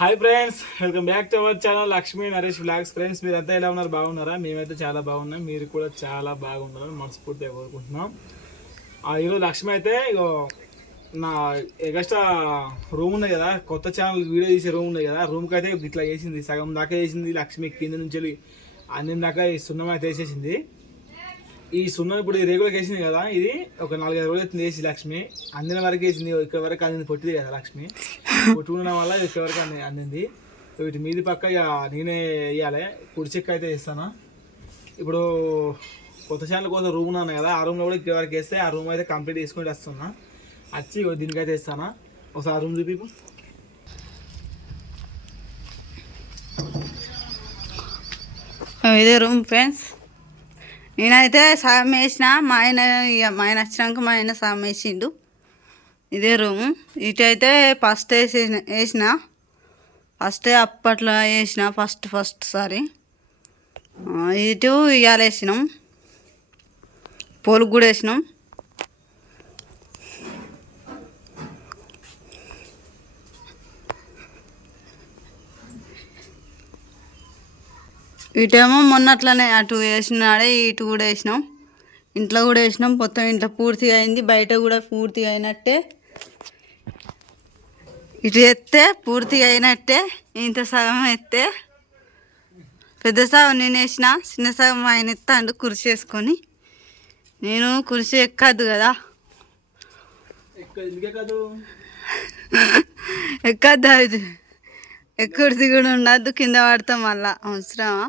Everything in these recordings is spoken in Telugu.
Hi friends, welcome back to our channel Lakshmi Naresh blogs. Friends, మీరంతా ఎలా ఉన్నారు? బాగున్నారా? మేమైతే చాలా బాగున్నాం. మీరు కూడా చాలా బాగున్నారని మనస్ఫూర్తిగా కోరుకుంటున్నాం. ఈరోజు లక్ష్మి అయితే ఇగో నా ఎగస్ట్రా రూమ్ ఉంది కదా, కొత్త ఛానల్ వీడియో తీసే రూమ్ ఉంది కదా, రూమ్కి అయితే ఇట్లా వేసింది. సగం దాకా వేసింది లక్ష్మి. కింద నుంచి అన్ని దాకా ఈ సున్నం అయితే వేసేసింది. ఈ సున్నం ఇప్పుడు ఈ రేగులకు వేసింది కదా, ఇది ఒక 4-5 రోజులు అయితే వేసి లక్ష్మి అందిన వరకు వేసింది. ఇక్కడ వరకు అందింది, పొట్టిది కదా లక్ష్మి. పొట్టు ఉండడం వల్ల ఇక్కడ వరకు అందింది. వీటి మీది పక్క ఇక నేనే వేయాలి. కుడి చెక్క అయితే వేస్తాను. ఇప్పుడు కొత్త ఛానల్ కోసం రూమ్ ఉన్నాను కదా, ఆ రూమ్లో కూడా ఇక్కడ వరకు వేస్తే ఆ రూమ్ అయితే కంప్లీట్ చేసుకుంటూ వస్తున్నా. వచ్చి దీనికైతే వేస్తాను. ఒకసారి ఆ రూమ్ చూపి. ఇదే రూమ్ ఫ్రెండ్స్. నేనైతే సగం వేసిన, మా ఆయన వచ్చినాక మా ఆయన సగం వేసిండు. ఇదే రూము. ఇటు అయితే ఫస్ట్ వేసిన ఫస్ట్ అప్పట్లో వేసిన ఫస్ట్ సారి. ఇటు ఇవాళ వేసినాం, పోలుకు కూడా వేసినాం. ఇటేమో మొన్నట్లనే అటు వేసినాడే, ఇటు కూడా వేసినాం. ఇంట్లో కూడా వేసినాం. మొత్తం ఇంట్లో పూర్తిగా అయింది, బయట కూడా పూర్తిగా అయినట్టే. ఇటు ఎత్తే పూర్తిగా అయినట్టే. ఇంత సగం ఎత్తే పెద్ద సగం నేను వేసిన, చిన్న సగం ఆయన ఎత్తాడు కుర్చీ వేసుకొని. నేను కుర్చీ ఎక్కద్దు కదా, ఎక్కద్దు, అది ఎక్కుడు దిగుడు ఉండద్దు, కింద పడతాం మళ్ళా అవసరమా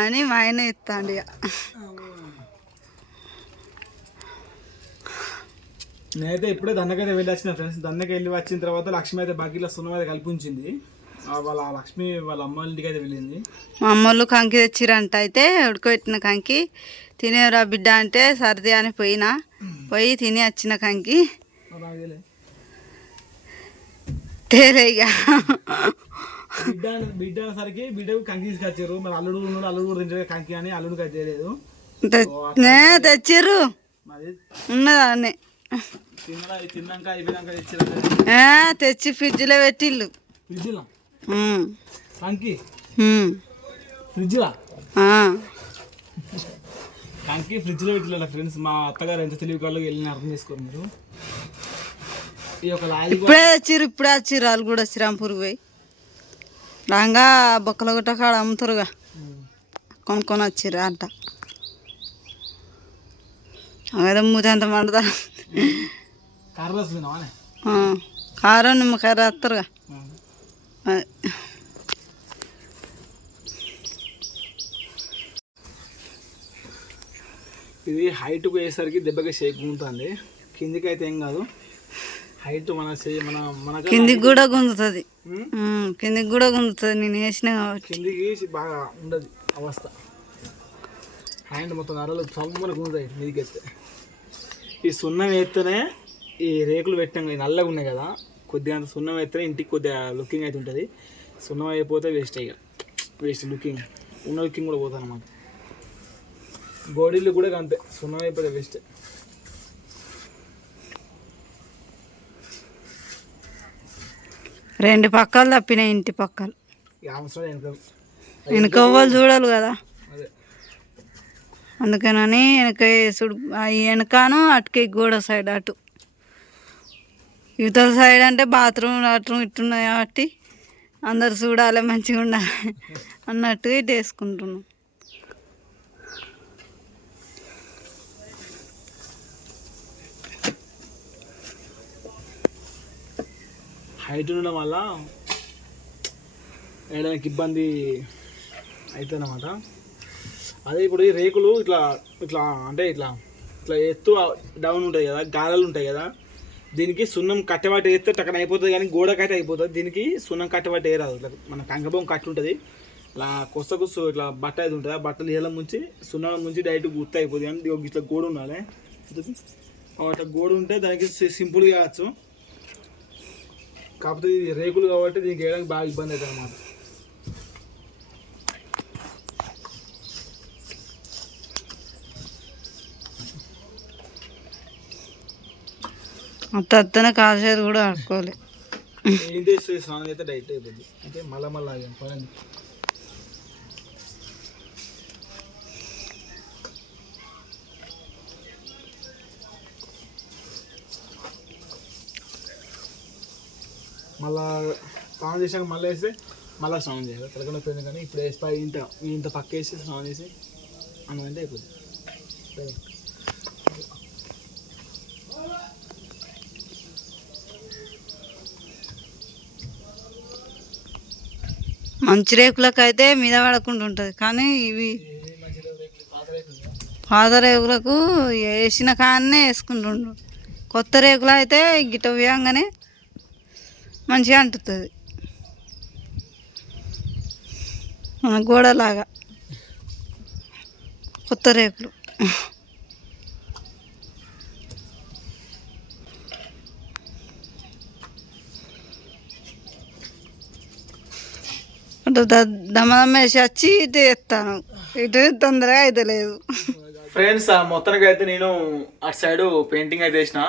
అని మా ఆయన ఎత్తాడు. ఇక నేనైతే ఇప్పుడే దండకైతే వెళ్ళి వచ్చిన ఫ్రెండ్స్. దండకి వెళ్ళి వచ్చిన తర్వాత లక్ష్మి అయితే బకెట్లో సున్నం అయితే కల్పించింది. వాళ్ళ లక్ష్మి వాళ్ళ అమ్మ ఇంటికి అయితే వెళ్ళింది. మా అమ్మోళ్ళు కంకి తెచ్చిరంట. అయితే ఉడకబెట్టిన కంకి తినేరా బిడ్డ అంటే సర్ది అని పోయి తిని వచ్చిన కంకి తేలే. ఇక బిడ్డ సరికి బిడ్డకు కంకి తీసుకొచ్చారు. మరి అల్లుడు ఉన్నాడు, అల్లుడు కూడా తింటే కంకి అని అల్లుడికి అయితే తెలియదు. తెచ్చిర్రు ఉన్నదా అన్నీ తిన్నాక అయిపోయినాక తెచ్చారు. తెచ్చి ఫ్రిడ్జ్లో పెట్టిళ్ళు. ఫ్రిడ్జ్లో కంకి ఫ్రిడ్జ్లా కంకి ఫ్రిడ్జ్లో పెట్టిല്ല ఫ్రెండ్స్. మా అత్తగారు ఎంత తెలివి కాళ్ళు వెళ్ళిన అర్థం చేసుకోరు మీరు. ఈ యొక్క ఇప్పుడే వచ్చిర్రు వాళ్ళు కూడా శ్రీరాంపూర్కి పోయి రాగా బొక్కల గుట్ట కాడ అమ్ముతారుగా, కొనుక్కొని వచ్చిర్రు అంట. అదే మూతంత మండుతా కారం నిమ్మకాయ రాస్తారుగా. ఇది హైట్ పోయేసరికి దెబ్బకి షేక్ ఉంటుంది. కిందికి అయితే ఏం కాదు, హైట్ మన కిందికి కూడా గుంజుతుంది, కిందికి కూడా గుంజుతుంది. నేను వేసిన కిందికి బాగా ఉండదు అవస్థ. హ్యాండ్ మొత్తం అరలు సమ్మని గుంజుతాయి మీదికి ఎత్తే. ఈ సున్నం వేస్తేనే ఈ రేకులు పెట్టాం నల్లగా ఉన్నాయి కదా, కొద్దిగా అంత సున్నం వేస్తేనే ఇంటికి కొద్దిగా లుకింగ్ అయితే ఉంటుంది. సున్నం అయిపోతే వేస్ట్ అయ్యా, వేస్ట్ లుకింగ్ ఉన్న లుకింగ్ కూడా పోతుంది అన్నమాట. గోడీలు కూడా అంతే, సున్నం అయిపోతే వేస్ట్. రెండు పక్కలు తప్పినాయి, ఇంటి పక్కలు వెనక వాళ్ళు చూడాలి కదా, అందుకనని వెనక వేసుడు. వెనకాను అటుకే గోడ సైడ్ అటు యువతల సైడ్ అంటే బాత్రూమ్ ఇట్టున్నాయి కాబట్టి అందరు చూడాలి, మంచిగా ఉండాలి అన్నట్టుగా ఇటు వేసుకుంటున్నాం. హైట్ ఉండడం వల్ల వేయడానికి ఇబ్బంది అవుతుంది అన్నమాట. అదే ఇప్పుడు ఈ రేకులు ఇట్లా ఇట్లా అంటే ఇట్లా ఇట్లా ఎత్తు డౌన్ ఉంటుంది కదా, గాలాలు ఉంటాయి కదా, దీనికి సున్నం కట్టెవాటి వేస్తే టక్కన అయిపోతుంది. కానీ గోడకైతే అయిపోతుంది, దీనికి సున్నం కట్టెవాటి వేయరాదు. ఇట్లా మన కంకబొమ్మ కట్టి ఉంటుంది, ఇట్లా కొస్సు ఇట్లా బట్ట అయితే ఉంటుంది. ఆ బట్టలు నీళ్ళ ముంచి సున్నం ముంచి డైరెక్ట్ గుర్తు అయిపోతుంది. కానీ ఇట్లా గోడ ఉండాలి. అట్లా గోడ ఉంటే దానికి సింపుల్గా కావచ్చు. కాకపోతే ఇది రేకులు కాబట్టి దీనికి వేయడానికి బాగా ఇబ్బంది అవుతుంది అన్నమాట. అత్తనే కాసేది కూడా ఆడుకోవాలి. ఏం చేస్తే స్నానం చేస్తే డైట్ అయిపోద్ది అంటే మళ్ళా ఆగాం పని. మళ్ళా స్నానం చేసాక మళ్ళీ వేస్తే మళ్ళీ స్నానం చేయాలి తెలకుండా పోయింది. కానీ ఇప్పుడు వేసి ఇంత పక్క వేసి స్నానం చేసి అన్నం అంటే అయిపోద్ది. మంచి రేకులకు అయితే మీద పడకుండా ఉంటుంది, కానీ ఇవి పాత రేకులకు వేసిన కాడనే వేసుకుంటుండ్రు. కొత్త రేకులు అయితే గిట్ట వేయంగానే మంచిగా అంటుతుంది మన గోడలాగా. కొత్త రేకులు అటు దమ్మదమ్మ వేసి వచ్చి ఇటు ఎత్తాను, ఇటు తొందరగా అయితే లేదు. ఫ్రెండ్స్ మొత్తానికి అయితే నేను అటు సైడ్ పెయింటింగ్ అయితే వేసిన,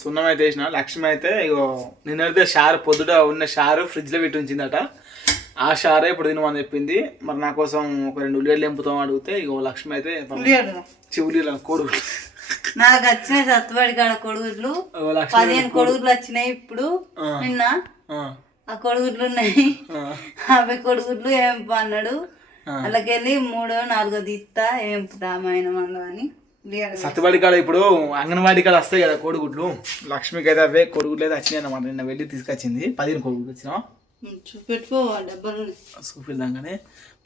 సున్నం అయితే వేసిన. లక్ష్మి అయితే ఇగో నిన్నైతే షార్ పొద్దుట ఉన్న షారు ఫ్రిడ్జ్లో పెట్టి ఉంచిందట. ఆ షారే ఇప్పుడు తినమని చెప్పింది. మరి నా కోసం ఒక 2 ఉల్లిగడ్డలు ఎంపుతాం అడిగితే ఇగో లక్ష్మి అయితే ఉల్లిగడ్డ కోడిగుడ్లు నాకు వచ్చినాయి సత్తుబడి కాడ కొడుగుడ్లు 15 కొడుగుడ్లు వచ్చినాయి. ఇప్పుడు నిన్న ఆ కొడుగుడ్లు ఉన్నాయి, అవి కొడుగుడ్లు ఏంపు అన్నాడు. అలాకెళ్ళి 3, 4 తీస్తా ఏంపుతా మందు అని. సత్తుబడి కాడ ఇప్పుడు అంగన్వాడీ కాడ వస్తాయి కదా కోడిగుడ్లు, లక్ష్మికి అయితే అవే కోడిగుడ్లు అయితే వచ్చినాయి అన్నమాట. నిన్న వెళ్ళి తీసుకొచ్చింది. 15 కోడిగుడ్లు వచ్చినా చూపెట్టుకోవాలి డబ్బులు చూపిద్దాంగానే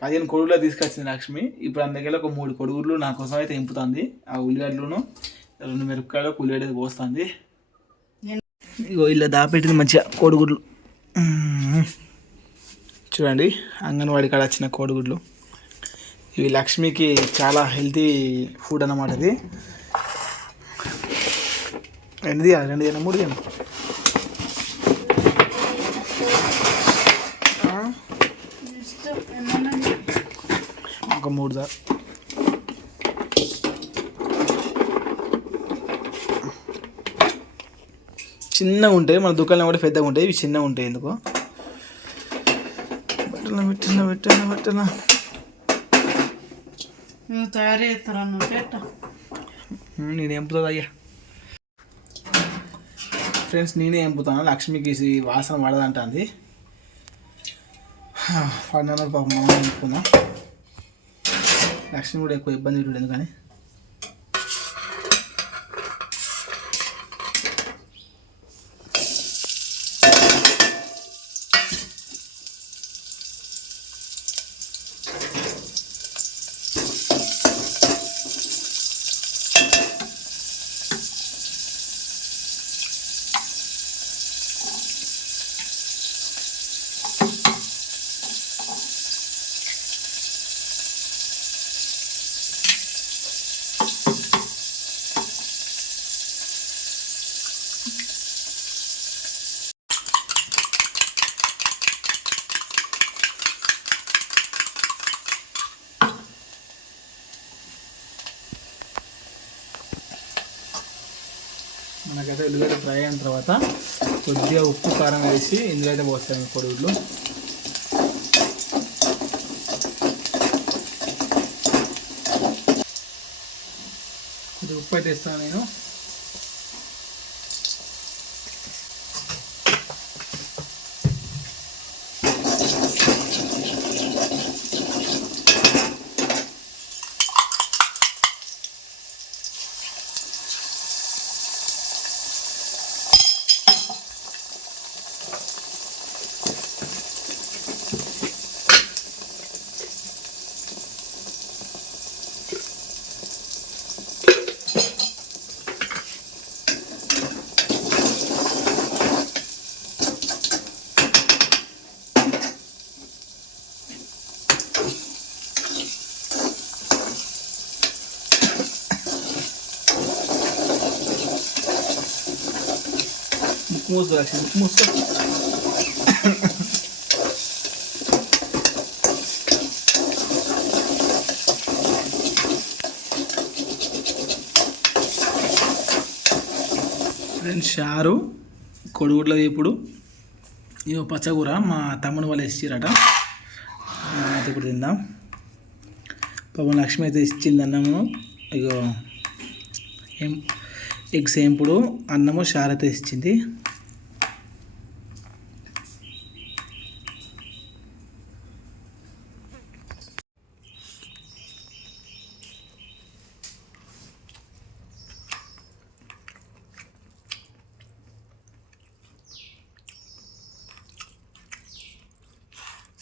15 కొడుగులు తీసుకొచ్చింది లక్ష్మి. ఇప్పుడు అందుకెళ్ళి ఒక 3 కొడుగులు నా కోసం అయితే ఎంపుతుంది. ఆ ఉల్లిగడ్డలను 2 మిరపకాయలు ఉల్లిగడ్డ పోస్తుంది. ఇగో ఇలా దాపెట్టింది మంచిగా కోడిగుడ్లు చూడండి. అంగన్వాడీ కాడ వచ్చిన కోడిగుడ్లు ఇవి లక్ష్మికి చాలా హెల్తీ ఫుడ్ అన్నమాట. ఇది 2 2 3 ఒక 3 చిన్నగా ఉంటాయి. మన దుకాణంలో కూడా పెద్దగా ఉంటాయి, ఇవి చిన్నగా ఉంటాయి. ఎందుకో పెట్టిన తయారు చేస్తారా? నేను ఎంపుతుంది అయ్యా. ఫ్రెండ్స్ నేనే ఎంపుతాను. లక్ష్మికి వాసన పడదంటుంది. పడిన పాప మనం ఎంపుకుందాం. లక్ష్మి కూడా ఎక్కువ ఇబ్బంది పెట్టాడు ఎందుకని. మనకైతే ఉల్లిగడ్డ ఫ్రై అయిన తర్వాత కొద్దిగా ఉప్పు కారం వేసి ఇందులో అయితే పోస్తాను కోడిగుడ్లు. కొద్దిగా ఉప్పు అయితే ఇస్తాను నేను. మూసుకో మూసుకో. ఫ్రెండ్స్ షారు కొడుగుడ్ల ఇప్పుడు ఇగో పచ్చకూర మా తమ్ముని వాళ్ళు ఇచ్చిరట, అయితే ఇప్పుడు తిందాం. పాపం లక్ష్మి అయితే ఇచ్చింది అన్నము. ఇగో ఎగ్స్ ఏంపుడు అన్నము షార్ అయితే ఇచ్చింది.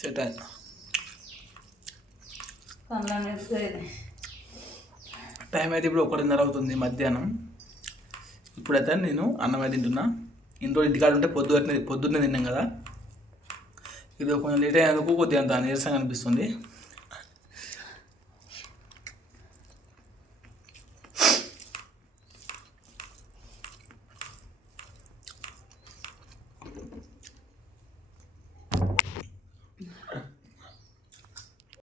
సెట్ అయింది. టైం అయితే ఇప్పుడు 1:30 అవుతుంది మధ్యాహ్నం. ఇప్పుడైతే నేను అన్నమే తింటున్నా. ఇంట్లో ఇంటికాడ ఉంటే పొద్దున్నే తిన్నాం కదా, ఇది కొంచెం లేట్ అయినందుకు కొద్దిగా అంత నీరసంగా అనిపిస్తుంది.